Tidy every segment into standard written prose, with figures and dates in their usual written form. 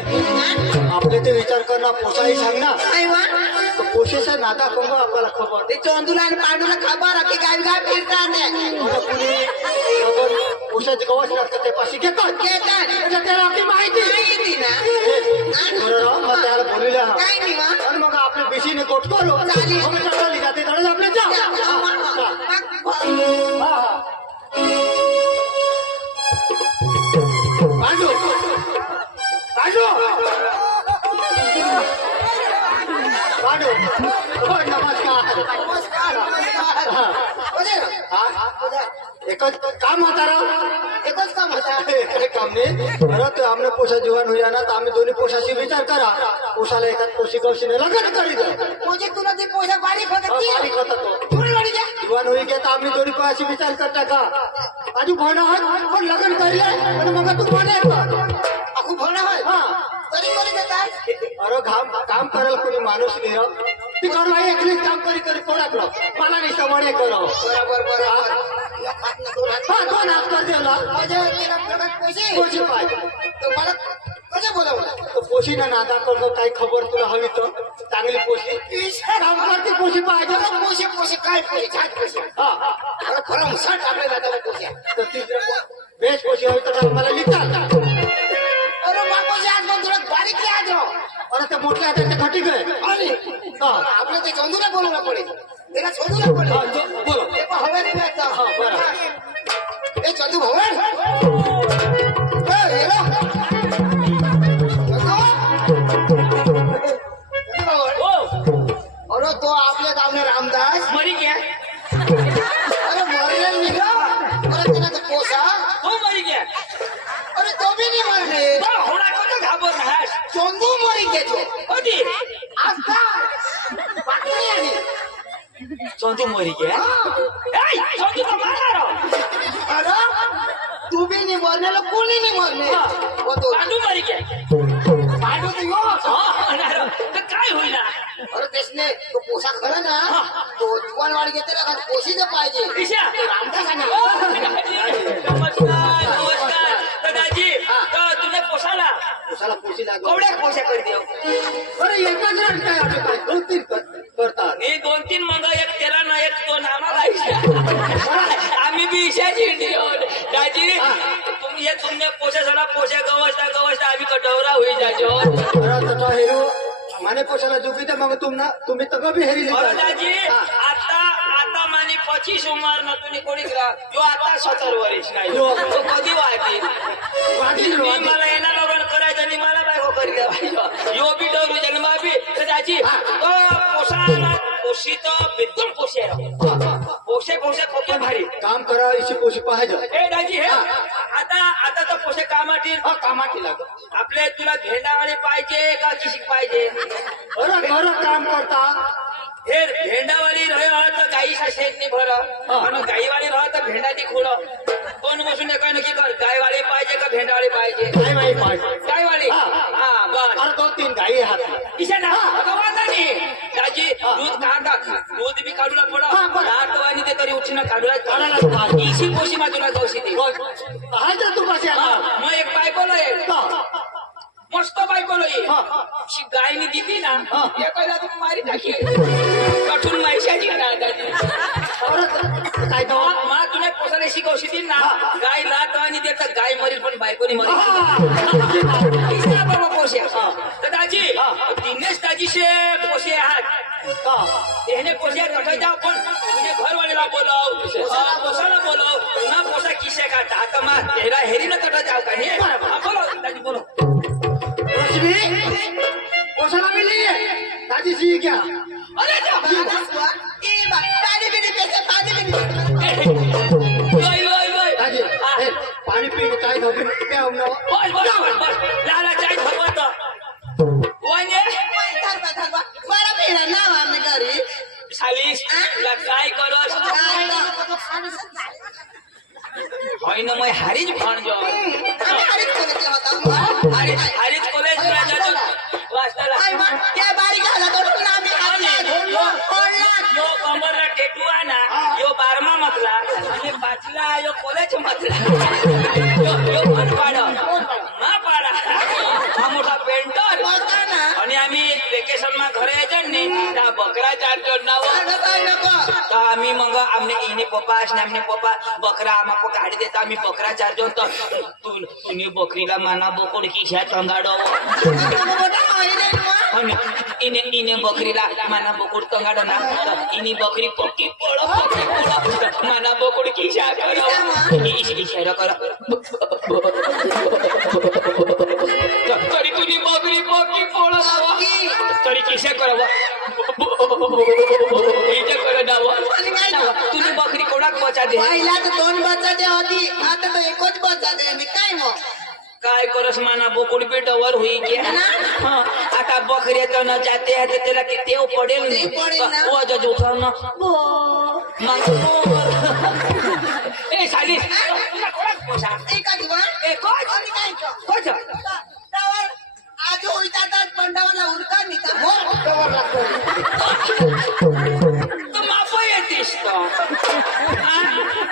आपले ते विचार कर ना, पोसाही सांग ना. काय वा पोशेचा नादा कोंब आपल्याला खबर. ते चोंदूला आणि पांडूला खबर की काय काय फिरतात मला कुणी खबर पोशाची गवस लागतं ते पाशी घेतात. त्याला आपली माहिती माहिती ना बरं मग त्याला बोललेलं हा. काय नाही वा आणि मग आपल्या बेशीने गोट करू चालेल. मग चालली जाते धडच आपले जा. पांडू पांडू पांडू हो, नमस्कार. एकच काम होता राव. एकच काम होता काम नाही बरं तर आमने पोषा जीवन होया ना तर आम्ही दोन्ही पोषाशी विचार करा. पोषाला एखाद पोशी गवशीने लग्न करी द्या. म्हणजे तुला ती पोषा बारीक होत बारीक होता तो जीवन होई घ्या तर आम्ही दोन्ही पोहाशी विचार करता का आजू भोणा होय पण लग्न करीले आणि मग तू भोणे अखू भोणा होय हा तरी करी देतात अरे काम करायला कोणी माणूस नाही राव. ती करू एकलीच काम करी कोणाकडं मला नाही सवडे करो. बरोबर बरोबर हा दोन हात कर देला पोशी पाहिजे मला कसं बोलावलं तो पोशीना नादा करतो. काही खबर तुला हवी तर चांगली पोशी काम करते पोशी पाहिजे. पोषे पोषे काय पोषे छान पोषे हा अरे खरं मुसाळ टाकले जातात पोषे तर ती बेस्ट पोशी हवी तर मला लिहितात. अरे बापोशी आज पण तुला बारीक नाही आज राव. अरे ते मोठ्या हातात घटी गए. अरे आपलं ते चंदूला बोलवलं पडेल त्याला चंदूला हा, पडेल बोलो ते पण हवे तुला हा बरं ए चंदू भवन अरे तो आपल्या गावने रामदास मरी गया अरे मरले निघा अरे त्याला तो पोसा तो मरी गया अरे तो भी नहीं मरले तो होडा को घाबर रहा चंदू मरी गेलो होती आज का बाकी नाही आली चंदू मरी गया ए चंदू का मारा रो अरे तू भी नहीं मरने लो कोणी नहीं मरने वो तो पांडू मरी गया पांडू तो यो हां ना तो काय होईना अरे त्यासने तो पोसा खरं ना तो जुवानवाडी घेते ना पोशीचं पाहिजे ईशा रामदास आहे ना नमस्कार नमस्कार दादाजी तो तुझे पोसाला पोसाला पोशी लागो. कोवड्या पोशा कर देव अरे एकच जण काय अजून काय दोन तीन करतात. मी 2-3 मग एक तेरा ना एक दोन आम्हाला ईशा आम्ही बी ईशाची दाजी तुम्ही ये तुमने पोशा सडा पोशा गवसता आम्ही कटवरा होई जाजो अरे तसा हेरू माने पोशाला जुकी तर मग तुम्ही तर कभी हेरी अरे दाजी आता माने 25 उमर न तुम्ही कोणी जो आता 70 वर्ष नाही तो कधी वाहते मी मला येणार लग्न करायचं आणि मला बायको करी द्या यो बी डरू जन्मा बी तर दाजी तो पोशाला पोशी तर बिलकुल पोशे पोशे खूप भारी काम करा इशी पोशी पाहिजे. ए दाजी हे आता तर पोशे कामाटी कामाची लागो. आपले तुला भेंडावाळी पाहिजे का किशिक पाहिजे अरे खरं काम करता हे भेंडावाली रह तर गाईचा शेत नाही भर आणि गाईवाली रह तर भेंडाची खोड कोण बसून काय नक्की कर गायवाली पाहिजे का भेंडावाली पाहिजे काय माही पाहिजे. गायवाली हा बर अरे दोन तीन गाई हात इशा ना वादानी दाजी दूध काढा दूध बी काढूला पडा दाटवानी ते तरी उठीनं काढूला इशी पोशी माझूला गवशी ती हाय तू पाशी मग एक बायकोला मस्त बायकोला शी गायनी दिली ना एकाला तू मारी टाकी कठून माहिशाची काय मा तुला पोसाला शिकवशी दिन ना गाय लात आणि देतात गाय मरील पण बायकोनी मरील बाबा पोसे तर दाजी दिनेश दाजीशे पोसे आहात त्याने पोसे कठे जाऊ पण तुझे घरवालीला बोलव पोसाला बोलव पुन्हा पोसा किशे काढता आता मा तेरा हेरीला कठे जाऊ का हे बोलो दाजी बोलो पोसाला मिली दादी सी क्या अरे ए बा पाणी बिनी पैसे पाणी बिनी दादी पाणी पी चाय धोके प्या हमने बस लाला चाय धरवत वाने मला पिढा नाव आम्ही घरी सालीस ला काय करस होय ना मैं हरीज भाण जो हरीज कॉलेज ला जातो वाचताला त्या बारीक झाला तो यो कमरला टेटू आहे ना यो 12मा मतला आणि 5ला यो कॉलेज मतला यो भरपाड ना पाडा हा मोठा पेंटर बघा ना आणि आम्ही वेकेशन मा घरे यायचं नाही त्या बकरा चारतो नाव काय नको तर आम्ही मग आमने इने पप्पा असणे आमने पप्पा बकरा आम्हा गाडी देता आम्ही बकरा चारतो तर तुम्ही बकरीला माना बोकोड किशा तंगाडो मोठा होईल मग आणि इने बकरीला माना बोकुड तंगाड ना तर इनी बकरी पक्की पळ माना बोकुड किशा करो इशारा करो तरी तुझी बकरी पक्की पळ लावा तरी किशा करावा कर डावा तुझी बकरी कोणाक बचा दे पहिला तर 2 बच्चा दे होती आता तर एकच बच्चा दे मी काय मग काय करस माना बोकुड पे डवर हुई क्या हाँ, आता बकरे तो न जाते हैं तो तेरा कितने वो पड़ेल नहीं पड़ेल ना। वो जो उठा ना ए साली एका दिवस ए कोच आणि काय कोच त्यावर आज उलटातात बंडावाला उरका निघा हो कवर लागतो तो मापा येतेस तो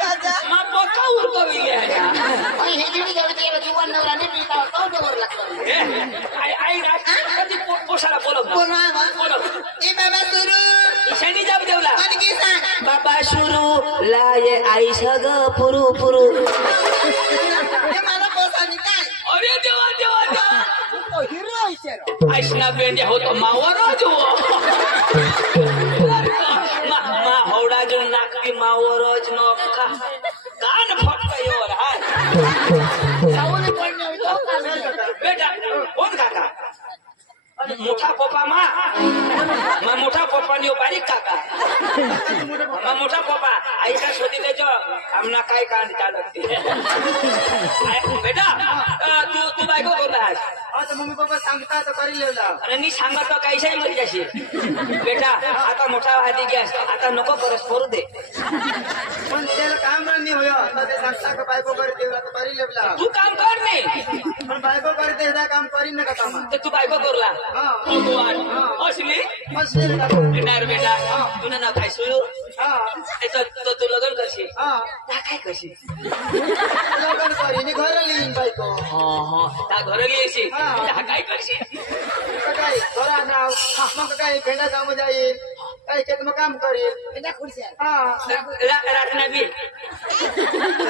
राजा मापा का उरकविले आहे आणि हे जीवी जेवढे जीवन नवराने मी कवर लागतो आई ना कधी पोशाला बोलव बोलवा बा बोलव ए बाबा सुरू ईशानी जाब देवला आणि की सांग बाबा शुरू लाये आई सग पुरू पुरू हे मला पोसानी काय अरे देवा देवा देवा हिरो इशारो ऐसना बेंड्या होतो मावर जो मा हौडा जो नाकती मावरच नो कान फटका योर हाय सावली पडणे होतो बेटा कोण काका मोठा पप्पा मा मोठा पप्पा नियो बारीक काका मा मोठा पप्पा आईचा शोधी देजो आमना काय कांड चालत बेटा तू बायको करला आहेस आता मम्मी पप्पा सांगता तर करी लेवला अरे नी सांगत तो काहीशाही मरी जाशी बेटा आता मोठा हाती गॅस आता नको परस करू दे पण त्याला काम नाही होय आता ते सांगता का बायको करी देवला तर करी लेवला तू काम कर नाही पण बायको करी देता काम करी नका कामा तर तू बायको करला हा भगवान असली मस्त येणार बेटा तुला ना काय सुरू हा तू लग्न करशील हा त्या काय करशील लग्न करी घर लिहिन बायको त्या घरी येशील हा. त्या काय करशील काय घरा नाव मग काय भेंडा काम जाईल काय खेत मग काम करील हा रातना बी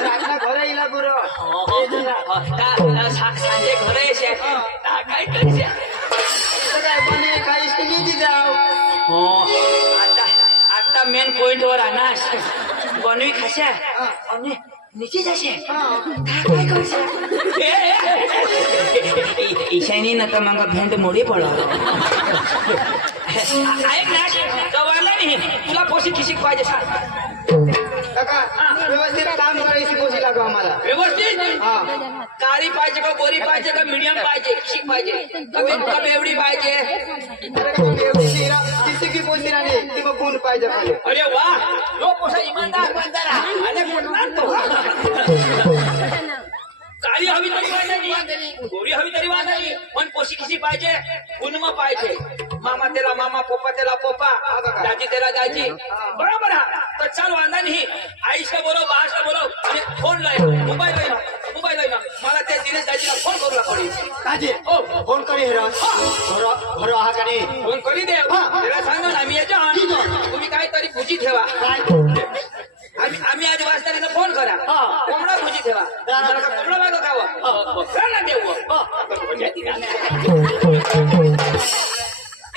रातना घर येईल गुरु सांजे घर येशील त्या काय करशील काय बने काय इष्टी जाव आता मेन पॉइंट वर आनास बनवी खाशा आणि निचे जाशे काय करशील ईशानी न तर मग भेंड मोडी पडा ऐक ना जवळला नाही तुला पोशी खिशीक पाहिजे सांग काका व्यवस्थित काम करायची पोशी लागू आम्हाला व्यवस्थित हा काळी पाहिजे का गोरी पाहिजे का मीडियम पाहिजे खिशीक पाहिजे का एवढी पाहिजे अरे का मग एवढी शिरा किसी की पोशी राणी ती मग कोण पाहिजे पहिले अरे वा लो पोसा इमानदार अनेक म्हणणार तो काळी हवी तरी वाजली गोरी हवी तरी वाजली पण पोशी किसी पाहिजे गुणम पाहिजे मामा त्याला मामा पप्पा त्याला पप्पा दाजी त्याला दाजी बरोबर हा तर चाल वांदा नाही आईशी बोलव बाळाशी बोलव आणि फोन लाय मोबाईल लाय मला त्या दिनेश दाजीला फोन करूला पडेल काजी हो फोन करी हेरा घर आहा का नाही फोन करी दे त्याला सांगा ना आम्ही याच्या तुम्ही काहीतरी भुजी ठेवा काय आम्ही आज वाजता फोन करा कोंबडा भुजी ठेवा मला का कोंबडा मागं खावा बकरा देऊ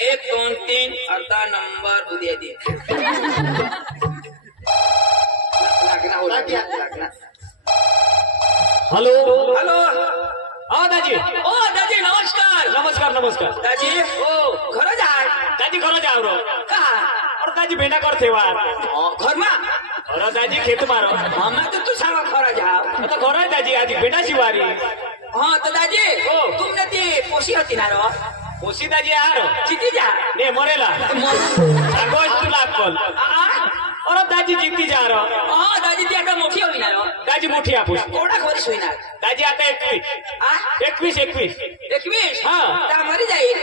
1 2 3 अर्धा नंबर उद्या दे लागना हॅलो हॅलो हा दाजी ओ दाजी नमस्कार नमस्कार नमस्कार दाजी हो खरंच आहे दाजी खरं जा आवरो का अरे दाजी भेंडा कर ठेवा घरमा अरे दाजी खेत मारो मग तू सांगा खरंच आहे आता खरं आहे दाजी आधी भेंडा शिवारी हा तर दाजी हो. तुमने ती पोशी होती ना रो पोशी दाजी आरो किती द्या ने मरेला सांगोस तुला अक्कल अरे दाजी जिंकती जा रो हा दाजी ती आता मोठी होई ना रो दाजी मोठी आपूस कोणा खोरीस होईना दाजी आता 21 21 हा. त्या मरी जाईल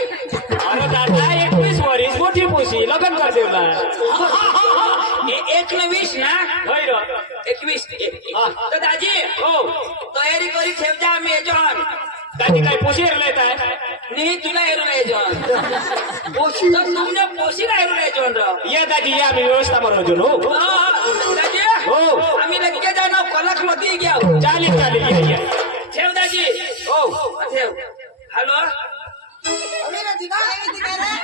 अरे दादा 21 वरीस मोठी पोशी लग्न कर देवला 21 ना होय रो 21 तर दाजी हो तयारी करी ठेव जा आम्ही याच्यावर दाजी काय पोशी हेरलायत आहे नी तुला हेरून यायचं पोशी तर तुमच्या पोशीला हेरून यायचं ये दाजी ये आम्ही व्यवस्था बनवतो नो दाजी हो. आम्ही नक्की जाणार कलक मध्ये घ्या चालेल चालेल ये ठेव दाजी हो ठेव हॅलो अविराजी का येते का रे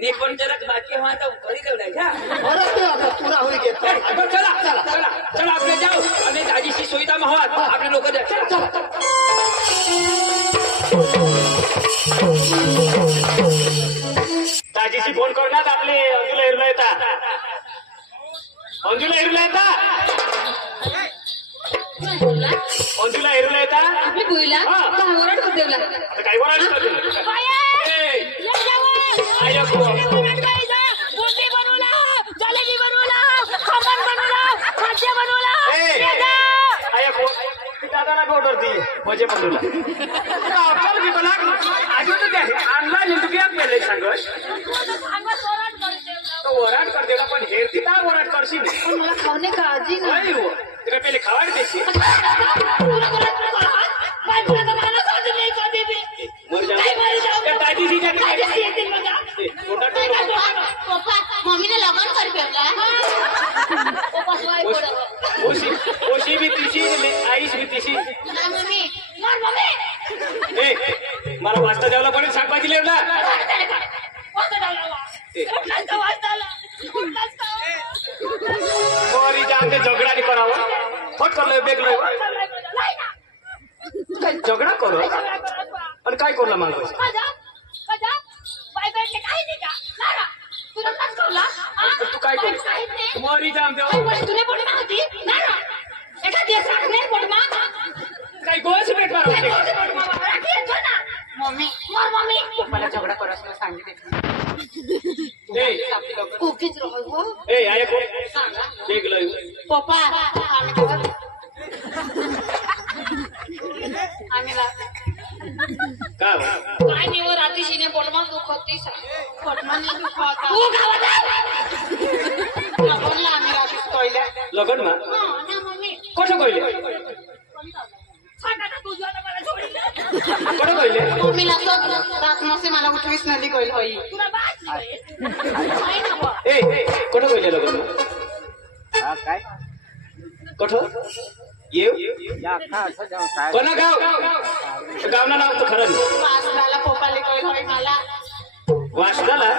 नी पण जरा बाकी हवा तर घरी ठेवलाय का बरं ते आता पुरा होई घेत चला चला चला चला आपले जाऊ आणि दाजीशी सुविधा महावात आपले लोक द्या चला दाजीशी फोन करण्यात आपले अंजूला हिरला येतात अंजूला हिरला येतात अंजूला हिरला येतात आपली बोईला हा. भांगोराट होत देवला आता काय वराड करते दादाला ऑर्डर दी मजे बंधूला चल मी मला अजून द्या आणला नाही तू काय केलंय सांगस तो वराड करते पण हेरती काय वराड करशील पण मला खावणे काळजी ना नाही हो तिला पहिले खावाड द्यायची मर जाऊ त्या दाजीची पप्पा मम्मीने लग्न कर ओशी भी तिशी आईश भी तिशी मम्मी ए मला वाचता द्यावला पडेल शाकभाजी लेवला मोरी जान ते झगडा नाही करावं फट करलोय बेगलोय काय झगडा करो आणि काय करला मागस तू काय कर मोरी जाम देव काय गोस भेट मम्मी पप्पाला झगडा करायचं मला सांगितले ओकेच राहू ए आय कोण बेगलोय पप्पा आम्ही का काय नाही वर अतिशीने पोटमा दुखते पोटमान नाही दुखवत तू गावात लग्नला आम्ही रात्री कळल्या लगन मा ना मम्मी कसं कळले कुठं कळले मम्मीला रात मसे मला उठवीस नदी कळलं होई तुला बात ए कुठं कळले लगन काय कुठं येऊ कोणा गाव गावना नाव तर खरं नाही. वासनाला पप्पाला कळलं होई मला वासदाला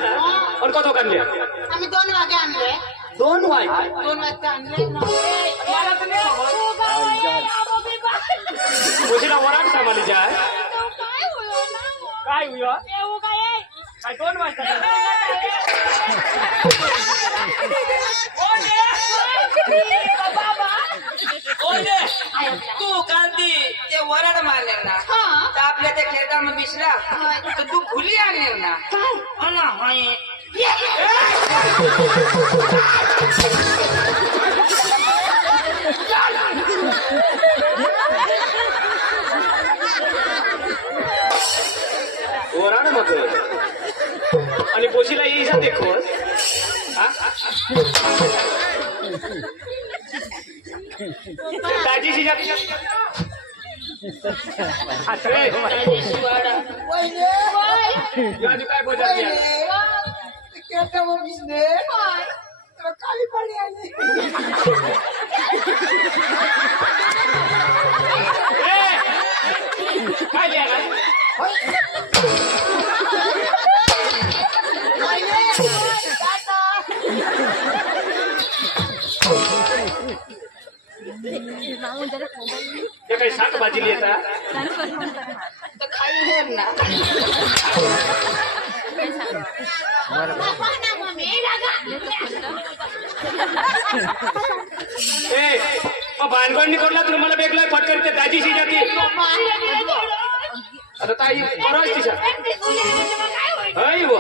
पण कतो काढले आम्ही 2 वागे आणले 2 वाय 2 वाजता आणले कोशीला वराड सामाली जाय काय हुया काय 2 वाजता तू काल ती ते वराड मारले ना तर आपल्या त्या खेळामध्ये मिश्रा तर तू खुली आणले ना हो ना होय वराड मग आणि कोशीला येईसा देखो दाजीची काय बोलतात काली पाणी आली काय लिहायला ते काही शाकभाजी लिहिता तर खाई हेर ना ए भानगडणी करला तुला मला बेगलाय फटकर ते दाजीशी जाती आता ताई बरोबर तिच्या हय व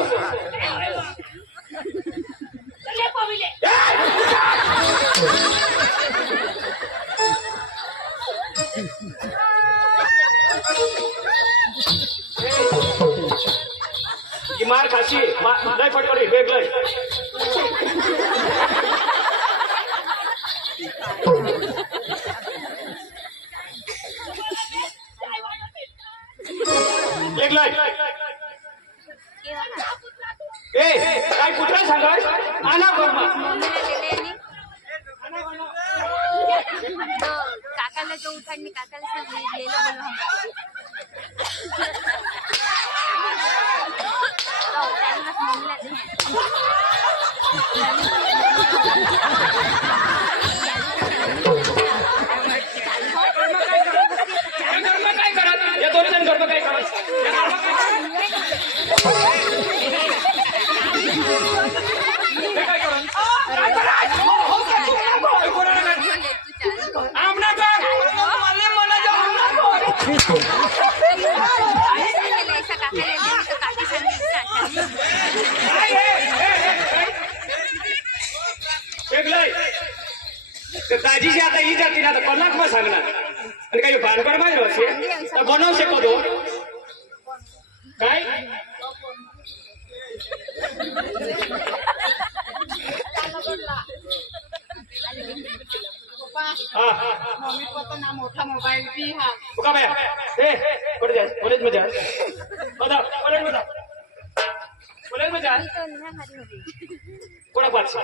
की मार खाशी लय फटकर बेगलाय बेगलाय ए काय कुठला सांगाय आणा बर्मा काकाला जो उठाडनी काकाला सांगितलेलं बोलू काय करा या दोन्ही जण गरबा काय दाजीशी आता ही जाती ना आता कलाक मग सांगणार आणि काही भानकर माहिती असे बनवू शकतो काय मम्मी पप्पा ना मोठा मोबाईल बी हा का बाया कुठे जाय कॉलेजमध्ये कॉलेजमध्ये कोणा पास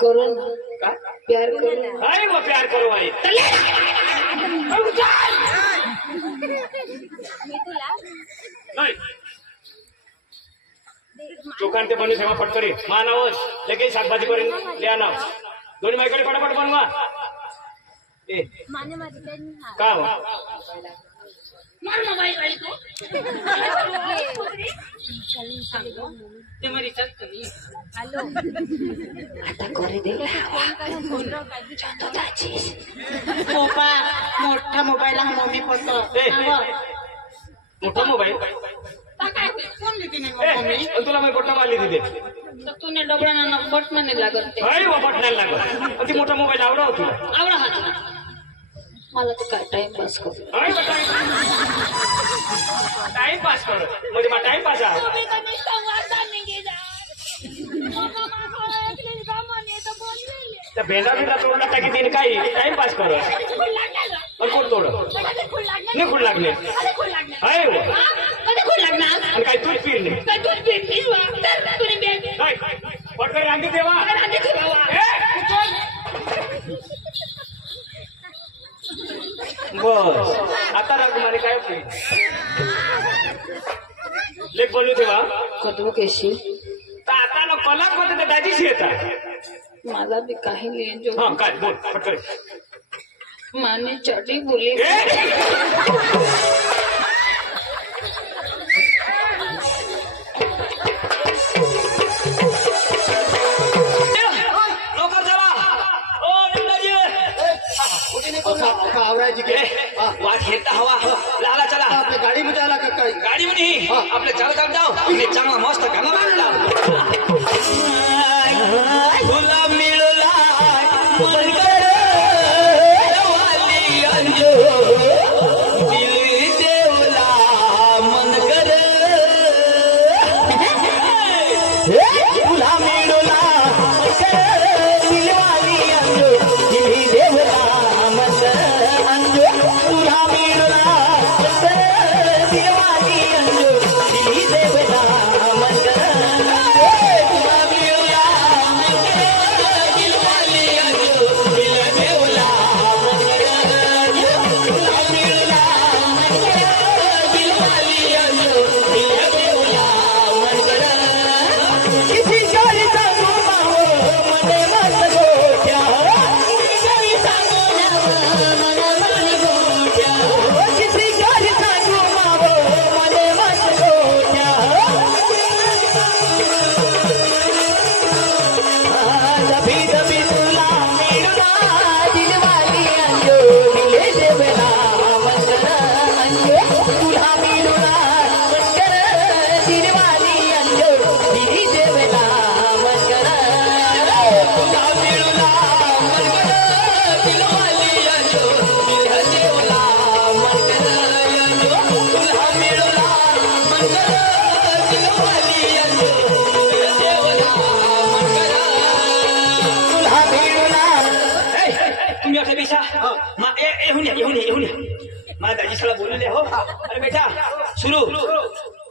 करून काय प्यार करून अरे वो प्यार करो वाली नाही चोकान ते बनवून सेवा फटकरी मानावस लगेच शाकभाजी करीन लिहा नाव दोन्ही माईकडे पटापट बनवा ए का हो? मार मोबाईल वाली को ते मग रिचार्ज कमी आता करे दे पप्पा मोठा मोबाईल हा मम्मी पप्पा मोठा मोबाईल कोण देते नाही ए, मम्मी आणि तुला मी बोटा मारली तिथे तर तुने डबडा बट नाही लागत ते अरे वा बटण्याला लागलं पण ती मोठा मोबाईल आवडा होती आवडा हा मला तर काय टाइमपास करू टाइमपास कर म्हणजे मग टाइमपास आहे त्या भेंडा भेंडा तोडला टाकी तिने काही टाइमपास कर पण कोण तोड नाही खूण लागले आहे हो. आणि काय तूच पिरणे पटकन रांगी देवा बस आता राजकुमारी काय लेख बोलू तेव्हा कदू केशी तर आता ना कलाक मध्ये त्या दाजीशी येतात मला भी काही नाही जो हा काय बोल पटकन माने चटी बोली लवकर जावा ओ निमलाजी आवरायची की वाट घेता हवा लाला चला आपल्या गाडीमध्ये आला का काय गाडी म्हणे आपले चालत जाऊ चांगला मस्त गाणं लागला तुला मिळला मनगर वाली अंजो दिल देवला मनगर तुला मिळला दिलवाली अंजो दिल देवला मनगर अंजो तुला मिळला दिलवाली अंजो दिल देवला मनगर तुला मिळला दिलवाली अंजो दिल देवला मनगर तुला मिळला दिलवाली अंजो दिल देवला मनगर किसी जोरी सांगू माहो मने मत गोट्या किसी जोरी सांगू मने मत गोट्या किसी जोरी सांगू माहो मने मत गोट्या दबी दबी तुला मिळला दिलवाली अंजो दिले देवला मंगल अंजो तुला मिळला मंगल दिलवाली अंजो दिली देवला मंगल तुला मिळला मंगल दिलवाली अंजो दिल देवला मंगल अंजो तुला मिळला मंगल दिलवाली अंजो दिल देवला मंगल तुला मिळला तुम्ही आता बेटा ए येऊन या माझ्या दाजीशाला बोलले हो अरे बेटा सुरू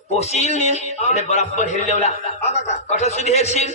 पोसील नी એટલે બરાબર હેલ લેવલા હા કાકા કઠો સુધી હેરશીલ